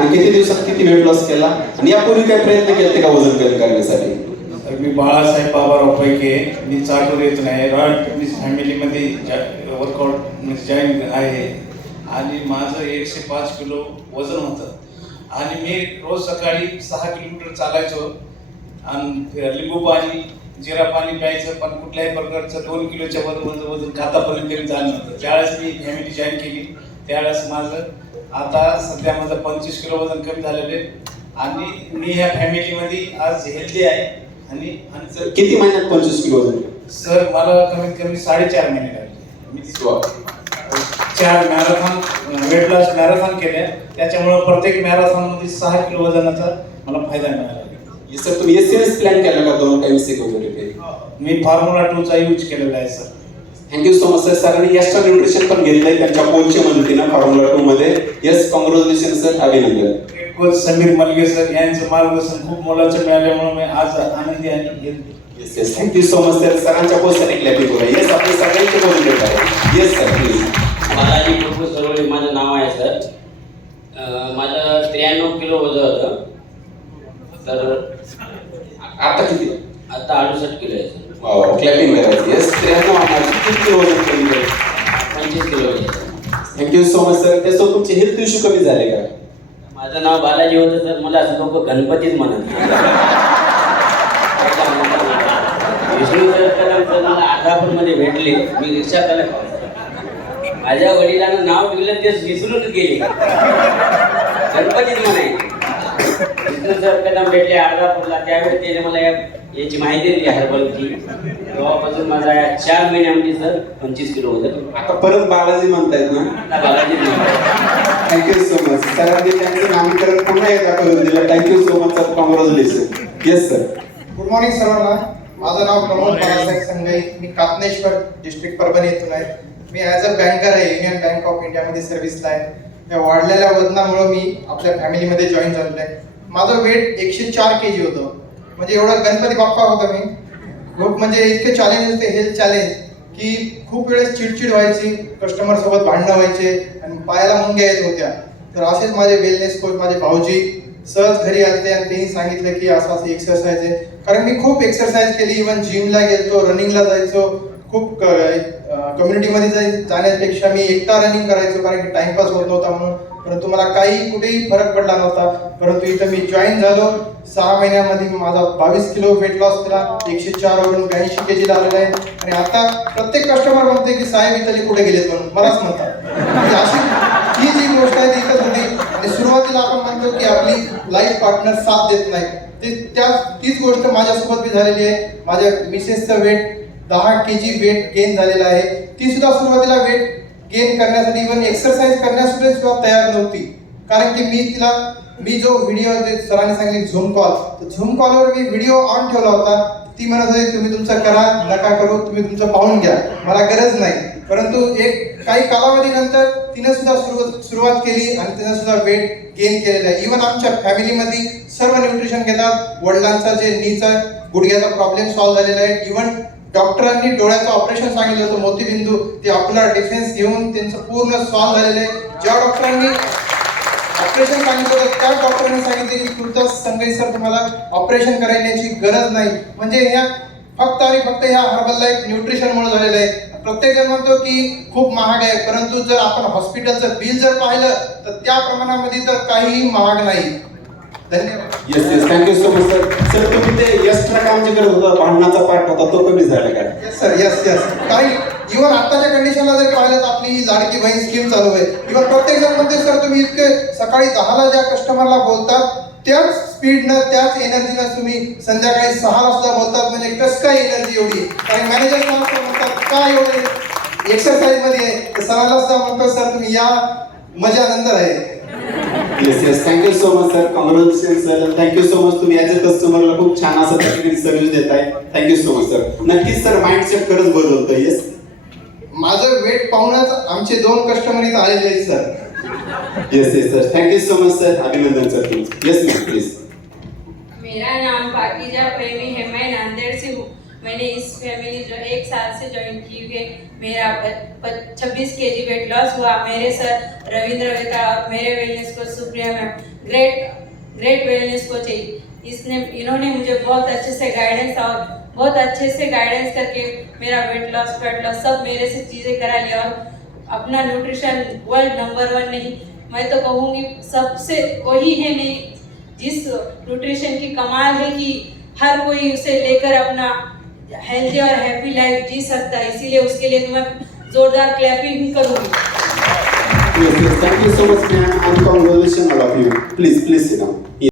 आणि किती दिवसात किती वेट लॉस केला? आणि यापूर्वी काय प्रयत्न केले का वजन कमी करण्यासाठी? तर मी बाळासाहेब बाबाराव पैके मी चालू येत नाही रॉयल फिटनेस फॅमिलीमध्ये वर्कआउट म्हणजे जॉईन आहे. आणि माझं एकशे पाच किलो वजन होतं. आणि मी रोज सकाळी सहा किलोमीटर चालायचो. आणि लिंबू पाणी जिरा पाणी प्यायचं पण कुठल्याही प्रकारचं दोन किलोच्या वर वजन वजन खातापर्यंत तरी झालं होतं ज्यावेळेस मी फॅमिली जॉईन केली त्यावेळेस माझं आता सध्या माझं पंचवीस किलो वजन कमी झालेलं आहे. आणि मी ह्या फॅमिलीमध्ये आज हेल्दी आहे. आणि आणि सर किती महिन्यात पंचवीस किलो वजन सर मला कमीत कमी साडेचार महिने लागले. मी. चार मॅरेथॉन वेट लॉस मॅरेथॉन केल्या. त्याच्यामुळे प्रत्येक मॅरेथॉनमध्ये सहा किलो वजनाचा मला फायदा मिळाला. सर तुम्ही एस एस प्लॅन केला का दोन टाइम्स एक वगैरे मी फॉर्म्युला टू चा यूज केलेला आहे sir. Thank you so much sir सरांनी एक्स्ट्रा न्यूट्रिशन पण घेतलंय त्यांच्या कोचच्या मदतीनं फॉर्म्युला टू मध्ये येस कॉंग्रॅच्युलेशन सर अभिनंदन कोच समीर मलगे सर यांचं मार्गदर्शन खूप मोलाचं मिळाल्यामुळे मी आज आनंदी आणि yes yes thank you so much sir सरांच्या क्लॅपिंग करूया येस आपले सगळ्यांचे बोलून आहे. Yes sir please Balaji Prabhu Sarvale माझं नाव आहे सर अं, माझं त्र्याण्णव किलो वजन होतं. तर आता किती? आता अडुसष्ट किलो आहे सर वाव क्लॅपिंग करायचं. येस किती केलं पंचवीस sir thank you so much sir. त्यासोबत तुमचे हेल्थ इश्यू कमी झाले का? माझं नाव बालाजी होतं तर मला असं लोक गणपतीच म्हणत विष्णू सर कदम सर मला अर्धापूरमध्ये भेटले. मी रिक्षा चालक माझ्या वडिलांना नाव दिलं ते विसरूनच गेले. गणपतीच म्हणायचे. विष्णू सर कदम भेटले अर्धापूरला त्यावेळी त्याने मला या याची माहिती दिली हर्बलची. तेव्हापासून माझा या चार महिन्यामध्ये सर पंचवीस किलो होतं. आता परत बालाजी म्हणतायत ना? बालाजी. थँक्यू सो मच सरांनी त्यांचं नामकरण पुन्हा एकदा करून दिलं. Thank you so much sir congratulation yes sir good morning सर्वांना माझं नाव प्रमोद बाळासाहेब संघई. मी कातनेश्वर डिस्ट्रिक्ट परभणी येथून आहे. मी ॲज अ बँकर आहे युनियन बँक ऑफ इंडियामध्ये सर्व्हिसला आहे. या वाढलेल्या वजनामुळं मी आपल्या फॅमिलीमध्ये जॉईन झालेलो आहे. माझं वेट एकशे चार के जी होतं. म्हणजे एवढं गणपती बाप्पा होता मी. खूप म्हणजे इतके चॅलेंज होते हेल्थ चॅलेंज की खूप वेळेस चिडचिड व्हायची कस्टमर सोबत भांडणं व्हायचे आणि पायाला मुंग्या येत होत्या. तर असेच माझे वेलनेस कोच माझे भाऊजी सहज घरी आले आणि त्यांनी सांगितलं की असं असं एक्सरसाइज आहे. कारण मी खूप एक्सरसाइज केली इव्हन जिमला गेलतो रनिंगला जायचो. खूप कम्युनिटीमध्ये जाय जाण्यापेक्षा मी एकटा रनिंग करायचो कारण की टाइमपास होत नव्हता म्हणून. परंतु मला काही कुठेही फरक पडला नव्हता. परंतु इथं मी जॉईन झालो. सहा महिन्यामध्ये मी माझा बावीस किलो वेट लॉस केला. एकशे चारवरून ब्याऐंशी के जी आलेला आहे. आणि आता प्रत्येक कस्टमर म्हणते की साहेब इथली कुठे गेलेत म्हणून. मलाच म्हणतात. म्हणजे अशी ही जी गोष्ट आहे ती इथंच होती आणि सुरुवातीला आपण म्हणतो की आपली लाईफ पार्टनर साथ देत नाही. ते त्या तीच गोष्ट माझ्यासोबत बी झालेली आहे. माझ्या मिसेसचं वेट दहा के जी वेट गेन झालेलं आहे. ती सुद्धा सुरुवातीला वेट गेन करण्यासाठी इव्हन एक्सरसाइज करण्यासाठी सुद्धा तयार नव्हती. कारण की मी तिला मी जो व्हिडिओ जे सरांनी सांगितले झूम कॉल तर झूम कॉलवर मी व्हिडिओ ऑन ठेवला होता. ती म्हणत होती तुम्ही तुमचं करा नका करू तुम्ही तुमचं पाहून घ्या. मला गरज नाही. परंतु एक काही कालावधीनंतर तिने सुद्धा सुरुवात सुरुवात केली आणि तिने सुद्धा वेट गेन केलेलं आहे. इव्हन आमच्या फॅमिलीमध्ये सर्व न्यूट्रिशन घेतात. वडिलांचा जे नीचा गुडघ्याचा प्रॉब्लेम सॉल्व्ह झालेला आहे. इव्हन डॉक्टरांनी डोळ्याचं ऑपरेशन सांगितलं होतं मोतीबिंदू ते ऑक्युलर डिफेन्स घेऊन त्यांचं पूर्ण सॉल्व्ह झालेलं आहे. ज्या डॉक्टरांनी ऑपरेशन सांगितलं त्या डॉक्टरांनी सांगितले की तुमचं संगई सर तुम्हाला ऑपरेशन करण्याची गरज नाही. म्हणजे ह्या फक्त आणि फक्त ह्या हर्बल लाईफ न्यूट्रिशनमुळे झालेलं आहे. प्रत्येक जण म्हणतो की खूप महाग आहे परंतु जर आपण हॉस्पिटलचं बिल जर पाहिलं तर त्या प्रमाणामध्ये तर काहीही महाग नाही. धन्यवाद. Yes yes thank you so much sir sir तुम्ही ते एक्स्ट्रा काम जे करत होता भांडणाचा पाठ होता तो कमी झाला का येस सर येस येस कारण इव्हन आताच्या कंडिशनला जर पाहिलं तर आपली लाडकी बहीण स्कीम चालू आहे. इव्हन प्रत्येक जण म्हणते सर तुम्ही इतके सकाळी दहाला ज्या कस्टमरला बोलतात त्याच स्पीडनं त्याच एनर्जीनं तुम्ही संध्याकाळी सहाला सुद्धा बोलतात. म्हणजे कसं काय एनर्जी एवढी? कारण मॅनेजर म्हणतात काय एवढे एक्सरसाइजमध्ये आहे? सरांना सुद्धा म्हणतो सर तुम्ही या मजा नंतर आहे yes yes thank you so much sir congratulation sir thank you so much तुम्ही ॲज अ कस्टमरला खूप छान असं सर्व्हिस देताय. Thank you so much sir नक्कीच सर माइंडसेट खरंच बदलतं येस माझं वेट पाहूनच आमचे दोन कस्टमर इथं आलेले आहेत sir yes yes sir thank you so much sir अभिनंदन सर तुमचं येस मॅम प्लीज मेरा नाम पाकिजा प्रेमी है मैं नांदेड़ से हूँ। मैंने इस फैमिली जो एक साल से ज्वाइन की हुई है। मेरा छब्बीस के जी वेट लॉस हुआ। मेरे सर रविंद्र वेता और मेरे wellness coach Supriya ma'am. Great great wellness coach है। इसने इन्होंने मुझे बहुत अच्छे से गाइडेंस और बहुत अच्छे से गाइडेंस करके मेरा वेट लॉस वेट लॉस सब मेरे से चीज़ें करा लिया और अपना न्यूट्रिशन वर्ल्ड नंबर वन नहीं मैं तो कहूँगी सबसे वही है नहीं जिस न्यूट्रिशन की कमाल है कि हर कोई उसे लेकर अपना हेल्दी और हैप्पी लाइफ जी सकता है इसीलिए उसके लिए तो मैं जोरदार क्लैपिंग भी करूँगी Yes, yes. Thank you so much, ma'am, and congratulations all of you. Please, please sit down.